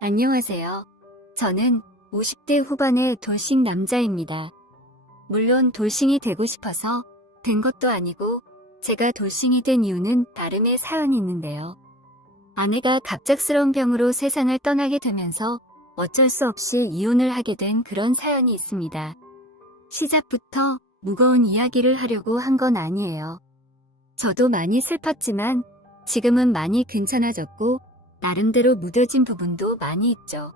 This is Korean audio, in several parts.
안녕하세요. 저는 50대 후반의 돌싱 남자입니다. 물론 돌싱이 되고 싶어서 된 것도 아니고 제가 돌싱이 된 이유는 나름의 사연이 있는데요. 아내가 갑작스러운 병으로 세상을 떠나게 되면서 어쩔 수 없이 이혼을 하게 된 그런 사연이 있습니다. 시작부터 무거운 이야기를 하려고 한 건 아니에요. 저도 많이 슬펐지만 지금은 많이 괜찮아졌고 나름대로 무뎌진 부분도 많이 있죠.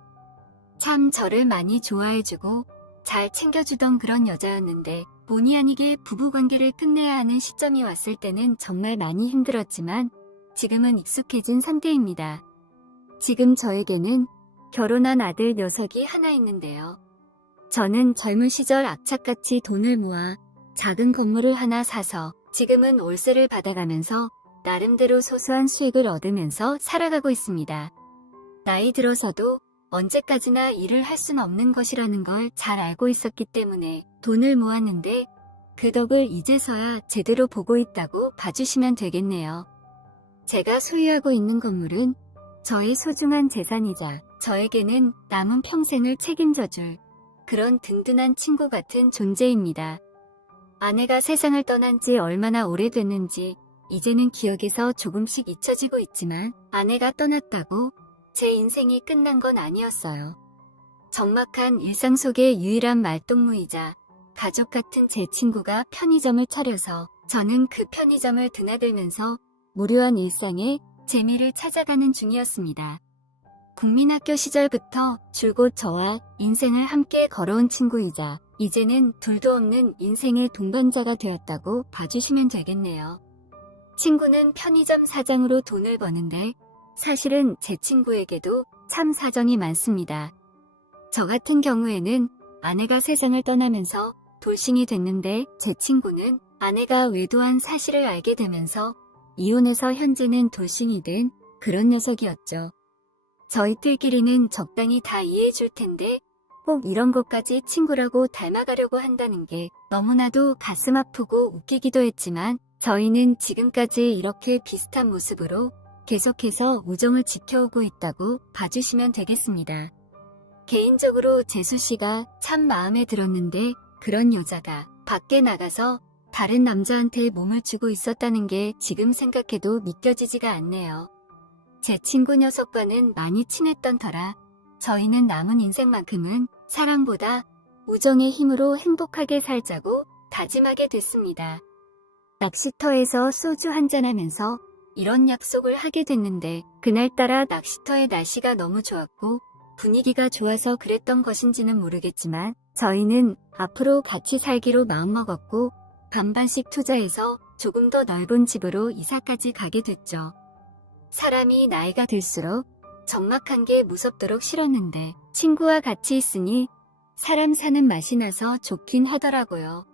참 저를 많이 좋아해주고 잘 챙겨주던 그런 여자였는데 본의 아니게 부부관계를 끝내야 하는 시점이 왔을 때는 정말 많이 힘들었지만 지금은 익숙해진 상태입니다. 지금 저에게는 결혼한 아들 녀석이 하나 있는데요. 저는 젊은 시절 악착같이 돈을 모아 작은 건물을 하나 사서 지금은 월세를 받아가면서 나름대로 소소한 수익을 얻으면서 살아가고 있습니다. 나이 들어서도 언제까지나 일을 할 수는 없는 것이라는 걸 잘 알고 있었기 때문에 돈을 모았는데 그 덕을 이제서야 제대로 보고 있다고 봐주시면 되겠네요. 제가 소유하고 있는 건물은 저의 소중한 재산이자 저에게는 남은 평생을 책임져줄 그런 든든한 친구 같은 존재입니다. 아내가 세상을 떠난 지 얼마나 오래됐는지 이제는 기억에서 조금씩 잊혀지고 있지만 아내가 떠났다고 제 인생이 끝난 건 아니었어요. 적막한 일상 속의 유일한 말동무이자 가족 같은 제 친구가 편의점을 차려서 저는 그 편의점을 드나들면서 무료한 일상의 재미를 찾아가는 중이었습니다. 국민학교 시절부터 줄곧 저와 인생을 함께 걸어온 친구이자 이제는 둘도 없는 인생의 동반자가 되었다고 봐주시면 되겠네요. 친구는 편의점 사장으로 돈을 버는데 사실은 제 친구에게도 참 사정이 많습니다. 저 같은 경우에는 아내가 세상을 떠나면서 돌싱이 됐는데 제 친구는 아내가 외도한 사실을 알게 되면서 이혼해서 현재는 돌싱이 된 그런 녀석이었죠. 저희들끼리는 적당히 다 이해해 줄 텐데 꼭 이런 것까지 친구라고 닮아가려고 한다는 게 너무나도 가슴 아프고 웃기기도 했지만 저희는 지금까지 이렇게 비슷한 모습으로 계속해서 우정을 지켜오고 있다고 봐주시면 되겠습니다. 개인적으로 재수씨가 참 마음에 들었는데 그런 여자가 밖에 나가서 다른 남자한테 몸을 주고 있었다는 게 지금 생각해도 믿겨지지가 않네요. 제 친구 녀석과는 많이 친했던 터라 저희는 남은 인생만큼은 사랑보다 우정의 힘으로 행복하게 살자고 다짐하게 됐습니다. 낚시터에서 소주 한잔하면서 이런 약속을 하게 됐는데 그날따라 낚시터의 날씨가 너무 좋았고 분위기가 좋아서 그랬던 것인지는 모르겠지만 저희는 앞으로 같이 살기로 마음먹었고 반반씩 투자해서 조금 더 넓은 집으로 이사까지 가게 됐죠. 사람이 나이가 들수록 적막한 게 무섭도록 싫었는데 친구와 같이 있으니 사람 사는 맛이 나서 좋긴 하더라고요.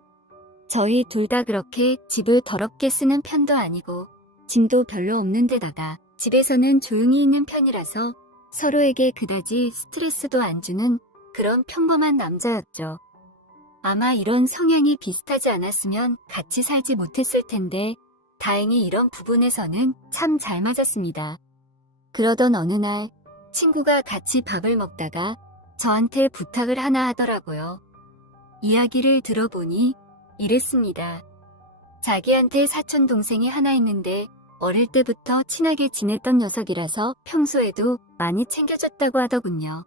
저희 둘 다 그렇게 집을 더럽게 쓰는 편도 아니고 짐도 별로 없는 데다가 집에서는 조용히 있는 편이라서 서로에게 그다지 스트레스도 안 주는 그런 평범한 남자였죠. 아마 이런 성향이 비슷하지 않았으면 같이 살지 못했을 텐데 다행히 이런 부분에서는 참 잘 맞았습니다. 그러던 어느 날 친구가 같이 밥을 먹다가 저한테 부탁을 하나 하더라고요. 이야기를 들어보니 이랬습니다. 자기한테 사촌 동생이 하나 있는데 어릴 때부터 친하게 지냈던 녀석이라서 평소에도 많이 챙겨줬다고 하더군요.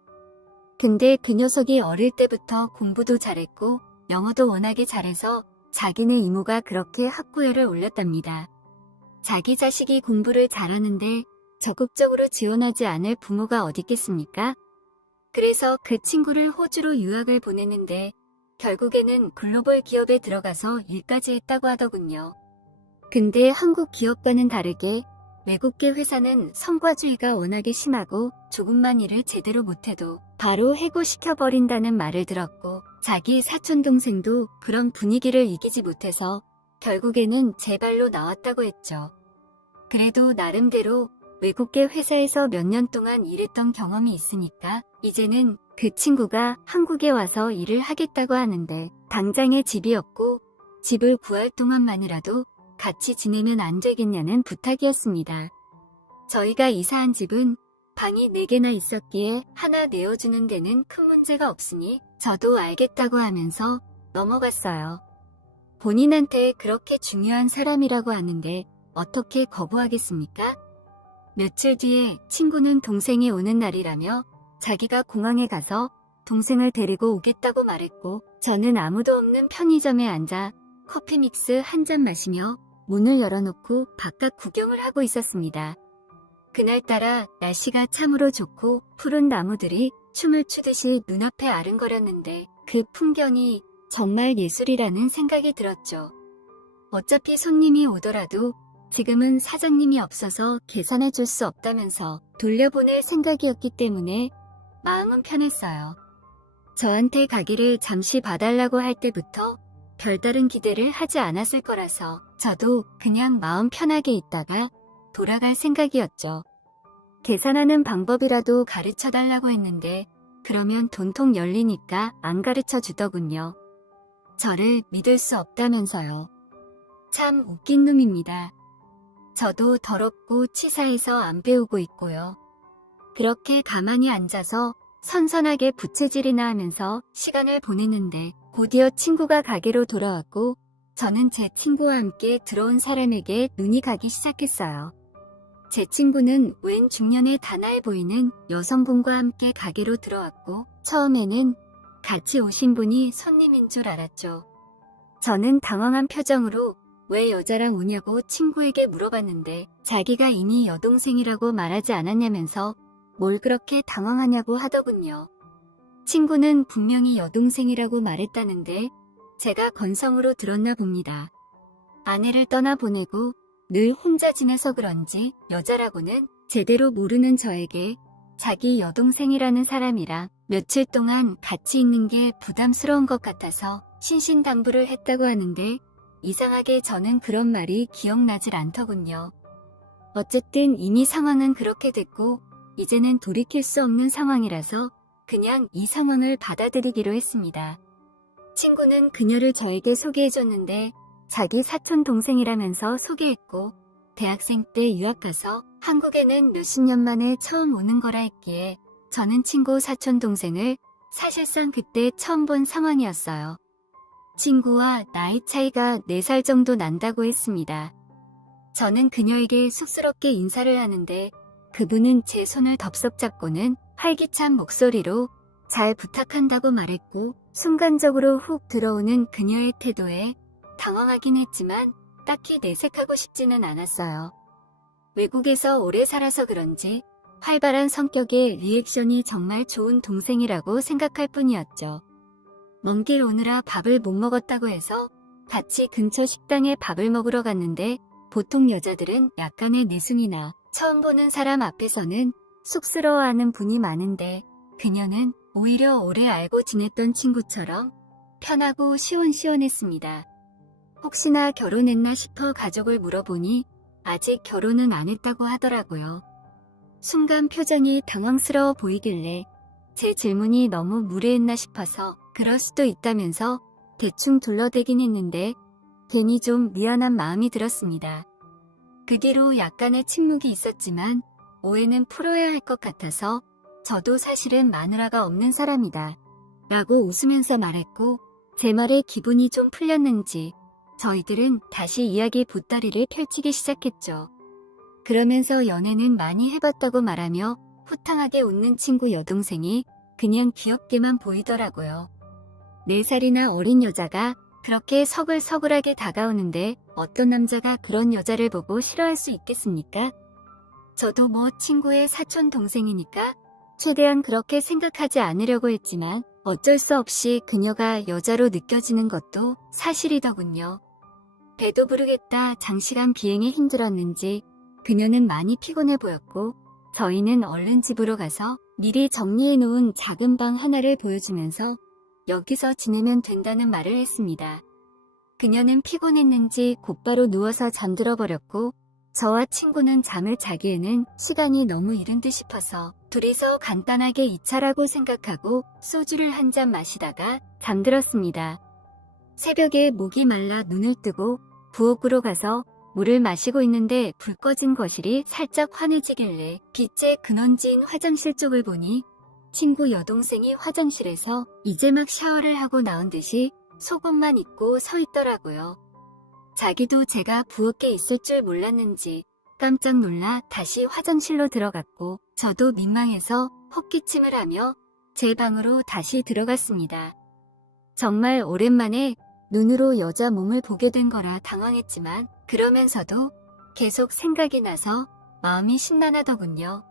근데 그 녀석이 어릴 때부터 공부도 잘했고 영어도 워낙에 잘해서 자기네 이모가 그렇게 학구열을 올렸답니다. 자기 자식이 공부를 잘하는데 적극적으로 지원하지 않을 부모가 어딨겠습니까? 그래서 그 친구를 호주로 유학을 보냈는데 결국에는 글로벌 기업에 들어가서 일까지 했다고 하더군요. 근데 한국 기업과는 다르게 외국계 회사는 성과주의가 워낙에 심하고 조금만 일을 제대로 못해도 바로 해고시켜버린다는 말을 들었고 자기 사촌동생도 그런 분위기를 이기지 못해서 결국에는 제 발로 나왔다고 했죠. 그래도 나름대로 외국계 회사에서 몇 년 동안 일했던 경험이 있으니까 이제는 그 친구가 한국에 와서 일을 하겠다고 하는데 당장에 집이 없고 집을 구할 동안만이라도 같이 지내면 안 되겠냐는 부탁이었습니다. 저희가 이사한 집은 방이 4개나 있었기에 하나 내어주는 데는 큰 문제가 없으니 저도 알겠다고 하면서 넘어갔어요. 본인한테 그렇게 중요한 사람이라고 하는데 어떻게 거부하겠습니까? 며칠 뒤에 친구는 동생이 오는 날이라며 자기가 공항에 가서 동생을 데리고 오겠다고 말했고, 저는 아무도 없는 편의점에 앉아 커피 믹스 한 잔 마시며 문을 열어놓고 바깥 구경을 하고 있었습니다. 그날따라 날씨가 참으로 좋고 푸른 나무들이 춤을 추듯이 눈앞에 아른거렸는데 그 풍경이 정말 예술이라는 생각이 들었죠. 어차피 손님이 오더라도 지금은 사장님이 없어서 계산해 줄 수 없다면서 돌려보낼 생각이었기 때문에 마음은 편했어요. 저한테 가기를 잠시 봐달라고 할 때부터 별다른 기대를 하지 않았을 거라서 저도 그냥 마음 편하게 있다가 돌아갈 생각이었죠. 계산하는 방법이라도 가르쳐 달라고 했는데 그러면 돈통 열리니까 안 가르쳐 주더군요. 저를 믿을 수 없다면서요. 참 웃긴 놈입니다. 저도 더럽고 치사해서 안 배우고 있고요. 그렇게 가만히 앉아서 선선하게 부채질이나 하면서 시간을 보냈는데 곧이어 친구가 가게로 돌아왔고 저는 제 친구와 함께 들어온 사람에게 눈이 가기 시작했어요. 제 친구는 웬 중년의 다나해 보이는 여성분과 함께 가게로 들어왔고 처음에는 같이 오신 분이 손님인 줄 알았죠. 저는 당황한 표정으로 왜 여자랑 오냐고 친구에게 물어봤는데 자기가 이미 여동생이라고 말하지 않았냐면서 뭘 그렇게 당황하냐고 하더군요. 친구는 분명히 여동생이라고 말했다는데 제가 건성으로 들었나 봅니다. 아내를 떠나보내고 늘 혼자 지내서 그런지 여자라고는 제대로 모르는 저에게 자기 여동생이라는 사람이랑 며칠 동안 같이 있는 게 부담스러운 것 같아서 신신당부를 했다고 하는데 이상하게 저는 그런 말이 기억나질 않더군요. 어쨌든 이미 상황은 그렇게 됐고 이제는 돌이킬 수 없는 상황이라서 그냥 이 상황을 받아들이기로 했습니다. 친구는 그녀를 저에게 소개해줬는데 자기 사촌 동생이라면서 소개했고 대학생 때 유학 가서 한국에는 몇십 년 만에 처음 오는 거라 했기에 저는 친구 사촌 동생을 사실상 그때 처음 본 상황이었어요. 친구와 나이 차이가 4살 정도 난다고 했습니다. 저는 그녀에게 쑥스럽게 인사를 하는데 그분은 제 손을 덥석 잡고는 활기찬 목소리로 잘 부탁한다고 말했고 순간적으로 훅 들어오는 그녀의 태도에 당황하긴 했지만 딱히 내색하고 싶지는 않았어요. 외국에서 오래 살아서 그런지 활발한 성격의 리액션이 정말 좋은 동생이라고 생각할 뿐이었죠. 먼 길 오느라 밥을 못 먹었다고 해서 같이 근처 식당에 밥을 먹으러 갔는데 보통 여자들은 약간의 내숭이나 처음 보는 사람 앞에서는 쑥스러워하는 분이 많은데 그녀는 오히려 오래 알고 지냈던 친구처럼 편하고 시원시원했습니다. 혹시나 결혼했나 싶어 가족을 물어보니 아직 결혼은 안 했다고 하더라고요. 순간 표정이 당황스러워 보이길래 제 질문이 너무 무례했나 싶어서 그럴 수도 있다면서 대충 둘러대긴 했는데 괜히 좀 미안한 마음이 들었습니다. 그 뒤로 약간의 침묵이 있었지만 오해는 풀어야 할 것 같아서 저도 사실은 마누라가 없는 사람이다 라고 웃으면서 말했고 제 말에 기분이 좀 풀렸는지 저희들은 다시 이야기 보따리를 펼치기 시작했죠. 그러면서 연애는 많이 해봤다고 말하며 후탕하게 웃는 친구 여동생이 그냥 귀엽게만 보이더라고요. 4살이나 어린 여자가 그렇게 서글서글하게 다가오는데 어떤 남자가 그런 여자를 보고 싫어할 수 있겠습니까? 저도 뭐 친구의 사촌 동생이니까 최대한 그렇게 생각하지 않으려고 했지만 어쩔 수 없이 그녀가 여자로 느껴지는 것도 사실이더군요. 배도 부르겠다 장시간 비행이 힘들었는지 그녀는 많이 피곤해 보였고 저희는 얼른 집으로 가서 미리 정리해 놓은 작은 방 하나를 보여주면서 여기서 지내면 된다는 말을 했습니다. 그녀는 피곤했는지 곧바로 누워서 잠들어 버렸고 저와 친구는 잠을 자기에는 시간이 너무 이른 듯 싶어서 둘이서 간단하게 2차라고 생각하고 소주를 한 잔 마시다가 잠들었습니다. 새벽에 목이 말라 눈을 뜨고 부엌으로 가서 물을 마시고 있는데 불 꺼진 거실이 살짝 환해지길래 빛의 근원지인 화장실 쪽을 보니 친구 여동생이 화장실에서 이제 막 샤워를 하고 나온 듯이 속옷만 입고 서 있더라고요. 자기도 제가 부엌에 있을 줄 몰랐는지 깜짝 놀라 다시 화장실로 들어갔고 저도 민망해서 헛기침을 하며 제 방으로 다시 들어갔습니다. 정말 오랜만에 눈으로 여자 몸을 보게 된 거라 당황했지만 그러면서도 계속 생각이 나서 마음이 심란하더군요.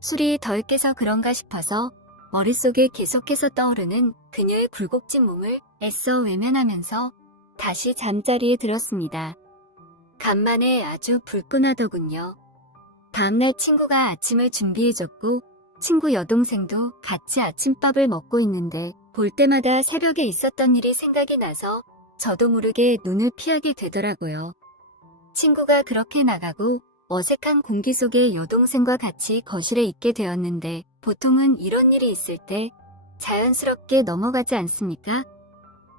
술이 덜 깨서 그런가 싶어서 머릿속에 계속해서 떠오르는 그녀의 굴곡진 몸을 애써 외면하면서 다시 잠자리에 들었습니다. 간만에 아주 불끈하더군요. 다음날 친구가 아침을 준비해줬고 친구 여동생도 같이 아침밥을 먹고 있는데 볼 때마다 새벽에 있었던 일이 생각이 나서 저도 모르게 눈을 피하게 되더라고요. 친구가 그렇게 나가고 어색한 공기 속에 여동생과 같이 거실에 있게 되었는데 보통은 이런 일이 있을 때 자연스럽게 넘어가지 않습니까?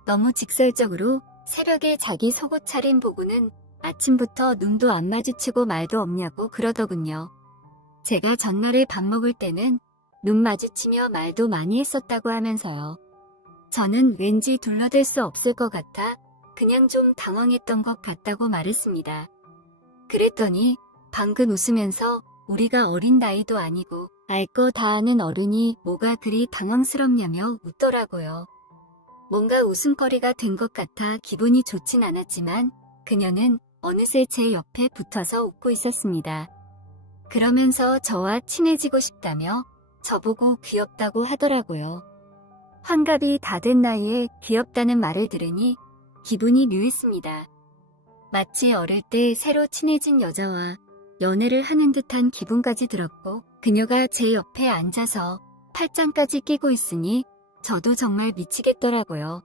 너무 직설적으로 새벽에 자기 속옷 차림 보고는 아침부터 눈도 안 마주치고 말도 없냐고 그러더군요. 제가 전날에 밥 먹을 때는 눈 마주치며 말도 많이 했었다고 하면서요. 저는 왠지 둘러댈 수 없을 것 같아 그냥 좀 당황했던 것 같다고 말했습니다. 그랬더니 방금 웃으면서 우리가 어린 나이도 아니고 알 거 다 아는 어른이 뭐가 그리 당황스럽냐며 웃더라고요. 뭔가 웃음거리가 된 것 같아 기분이 좋진 않았지만 그녀는 어느새 제 옆에 붙어서 웃고 있었습니다. 그러면서 저와 친해지고 싶다며 저보고 귀엽다고 하더라고요. 환갑이 다 된 나이에 귀엽다는 말을 들으니 기분이 묘했습니다. 마치 어릴 때 새로 친해진 여자와 연애를 하는 듯한 기분까지 들었고 그녀가 제 옆에 앉아서 팔짱까지 끼고 있으니 저도 정말 미치겠더라고요.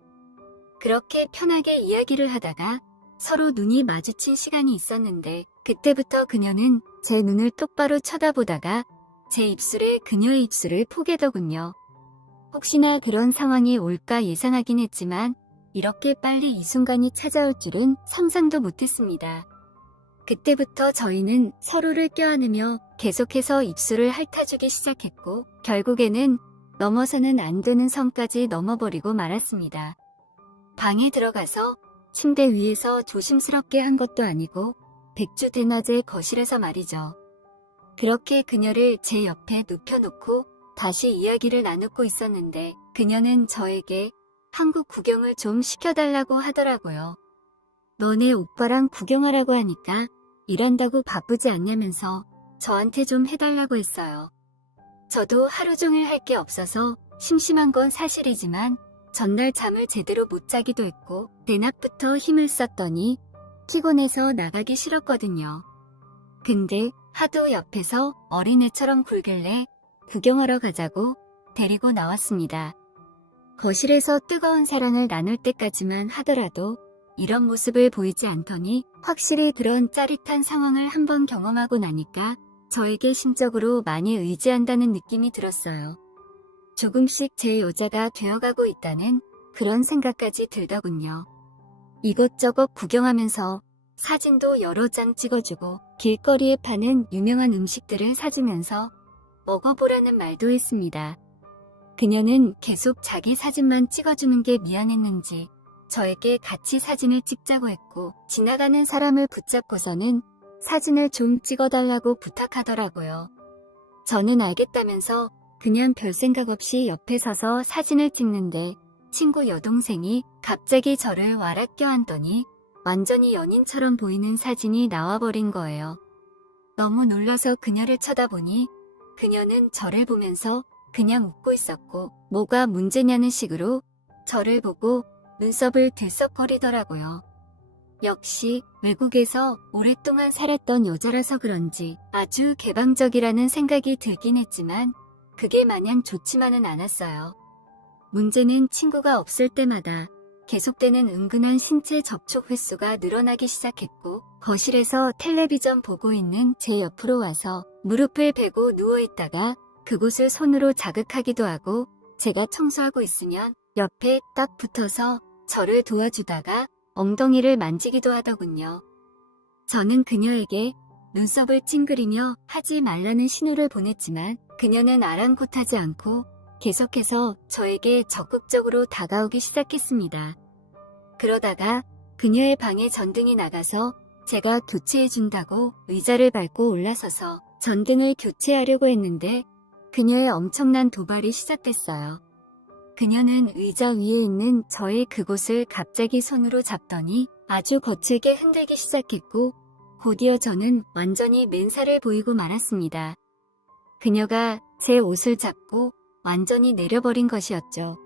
그렇게 편하게 이야기를 하다가 서로 눈이 마주친 시간이 있었는데 그때부터 그녀는 제 눈을 똑바로 쳐다보다가 제 입술에 그녀의 입술을 포개더군요. 혹시나 그런 상황이 올까 예상하긴 했지만 이렇게 빨리 이 순간이 찾아올 줄은 상상도 못했습니다. 그때부터 저희는 서로를 껴안으며 계속해서 입술을 핥아주기 시작했고 결국에는 넘어서는 안 되는 선까지 넘어버리고 말았습니다. 방에 들어가서 침대 위에서 조심스럽게 한 것도 아니고 백주대낮에 거실에서 말이죠. 그렇게 그녀를 제 옆에 눕혀놓고 다시 이야기를 나누고 있었는데 그녀는 저에게 한국 구경을 좀 시켜달라고 하더라고요. 너네 오빠랑 구경하라고 하니까 일한다고 바쁘지 않냐면서 저한테 좀 해달라고 했어요. 저도 하루 종일 할 게 없어서 심심한 건 사실이지만 전날 잠을 제대로 못 자기도 했고 대낮부터 힘을 썼더니 피곤해서 나가기 싫었거든요. 근데 하도 옆에서 어린애처럼 굴길래 구경하러 가자고 데리고 나왔습니다. 거실에서 뜨거운 사랑을 나눌 때까지만 하더라도 이런 모습을 보이지 않더니 확실히 그런 짜릿한 상황을 한번 경험하고 나니까 저에게 심적으로 많이 의지한다는 느낌이 들었어요. 조금씩 제 여자가 되어가고 있다는 그런 생각까지 들더군요. 이것저것 구경하면서 사진도 여러 장 찍어주고 길거리에 파는 유명한 음식들을 사주면서 먹어보라는 말도 했습니다. 그녀는 계속 자기 사진만 찍어주는 게 미안했는지 저에게 같이 사진을 찍자고 했고 지나가는 사람을 붙잡고서는 사진을 좀 찍어달라고 부탁하더라고요. 저는 알겠다면서 그냥 별 생각 없이 옆에 서서 사진을 찍는데 친구 여동생이 갑자기 저를 와락 껴안더니 완전히 연인처럼 보이는 사진이 나와버린 거예요. 너무 놀라서 그녀를 쳐다보니 그녀는 저를 보면서 그냥 웃고 있었고 뭐가 문제냐는 식으로 저를 보고 눈썹을 들썩거리더라고요. 역시 외국에서 오랫동안 살았던 여자라서 그런지 아주 개방적이라는 생각이 들긴 했지만 그게 마냥 좋지만은 않았어요. 문제는 친구가 없을 때마다 계속되는 은근한 신체 접촉 횟수가 늘어나기 시작했고 거실에서 텔레비전 보고 있는 제 옆으로 와서 무릎을 베고 누워있다가 그곳을 손으로 자극하기도 하고 제가 청소하고 있으면 옆에 딱 붙어서 저를 도와주다가 엉덩이를 만지기도 하더군요. 저는 그녀에게 눈썹을 찡그리며 하지 말라는 신호를 보냈지만 그녀는 아랑곳하지 않고 계속해서 저에게 적극적으로 다가오기 시작했습니다. 그러다가 그녀의 방에 전등이 나가서 제가 교체해준다고 의자를 밟고 올라서서 전등을 교체하려고 했는데 그녀의 엄청난 도발이 시작됐어요. 그녀는 의자 위에 있는 저의 그곳을 갑자기 손으로 잡더니 아주 거칠게 흔들기 시작했고 곧이어 저는 완전히 맨살을 보이고 말았습니다. 그녀가 제 옷을 잡고 완전히 내려버린 것이었죠.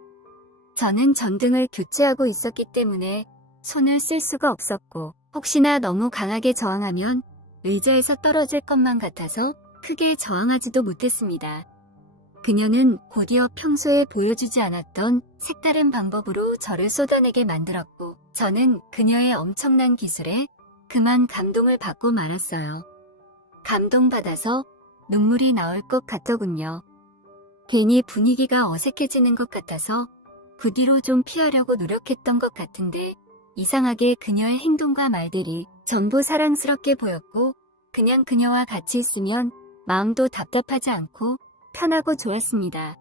저는 전등을 교체하고 있었기 때문에 손을 쓸 수가 없었고 혹시나 너무 강하게 저항하면 의자에서 떨어질 것만 같아서 크게 저항하지도 못했습니다. 그녀는 곧이어 평소에 보여주지 않았던 색다른 방법으로 저를 쏟아내게 만들었고 저는 그녀의 엄청난 기술에 그만 감동을 받고 말았어요. 감동받아서 눈물이 나올 것 같더군요. 괜히 분위기가 어색해지는 것 같아서 그 뒤로 좀 피하려고 노력했던 것 같은데 이상하게 그녀의 행동과 말들이 전부 사랑스럽게 보였고 그냥 그녀와 같이 있으면 마음도 답답하지 않고 편하고 좋았습니다.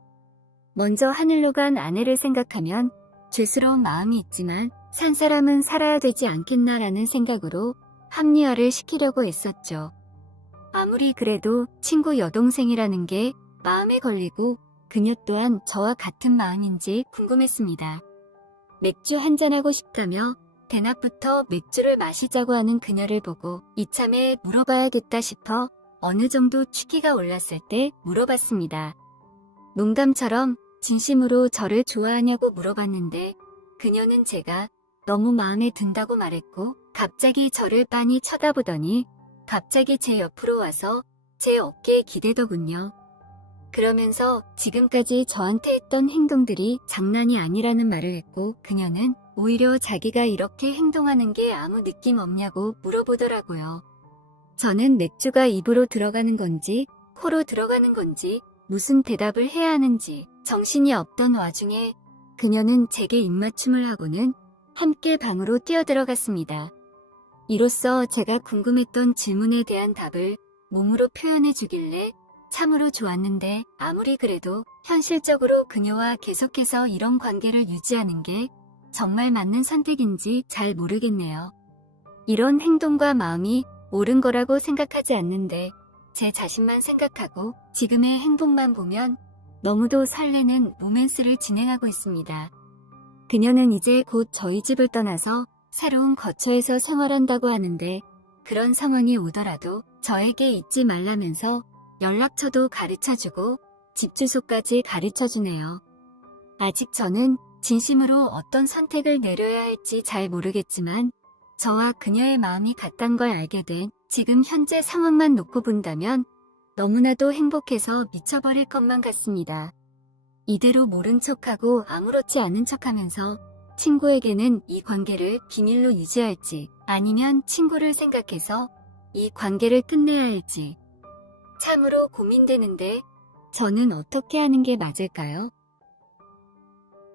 먼저 하늘로 간 아내를 생각하면 죄스러운 마음이 있지만 산 사람은 살아야 되지 않겠나라는 생각으로 합리화를 시키려고 애썼죠. 아무리 그래도 친구 여동생이라는 게 마음에 걸리고 그녀 또한 저와 같은 마음인지 궁금했습니다. 맥주 한잔하고 싶다며 대낮부터 맥주를 마시자고 하는 그녀를 보고 이참에 물어봐야겠다 싶어 어느 정도 취기가 올랐을 때 물어봤습니다. 농담처럼 진심으로 저를 좋아하냐고 물어봤는데 그녀는 제가 너무 마음에 든다고 말했고 갑자기 저를 빤히 쳐다보더니 갑자기 제 옆으로 와서 제 어깨에 기대더군요. 그러면서 지금까지 저한테 했던 행동들이 장난이 아니라는 말을 했고 그녀는 오히려 자기가 이렇게 행동하는 게 아무 느낌 없냐고 물어보더라고요. 저는 맥주가 입으로 들어가는 건지 코로 들어가는 건지 무슨 대답을 해야 하는지 정신이 없던 와중에 그녀는 제게 입맞춤을 하고는 함께 방으로 뛰어들어갔습니다. 이로써 제가 궁금했던 질문에 대한 답을 몸으로 표현해 주길래 참으로 좋았는데 아무리 그래도 현실적으로 그녀와 계속해서 이런 관계를 유지하는 게 정말 맞는 선택인지 잘 모르겠네요. 이런 행동과 마음이 옳은 거라고 생각하지 않는데 제 자신만 생각하고 지금의 행복만 보면 너무도 설레는 로맨스를 진행하고 있습니다. 그녀는 이제 곧 저희 집을 떠나서 새로운 거처에서 생활한다고 하는데 그런 상황이 오더라도 저에게 잊지 말라면서 연락처도 가르쳐주고 집 주소까지 가르쳐주네요. 아직 저는 진심으로 어떤 선택을 내려야 할지 잘 모르겠지만 저와 그녀의 마음이 같단 걸 알게 된 지금 현재 상황만 놓고 본다면 너무나도 행복해서 미쳐버릴 것만 같습니다. 이대로 모른 척하고 아무렇지 않은 척하면서 친구에게는 이 관계를 비밀로 유지할지 아니면 친구를 생각해서 이 관계를 끝내야 할지 참으로 고민되는데 저는 어떻게 하는 게 맞을까요?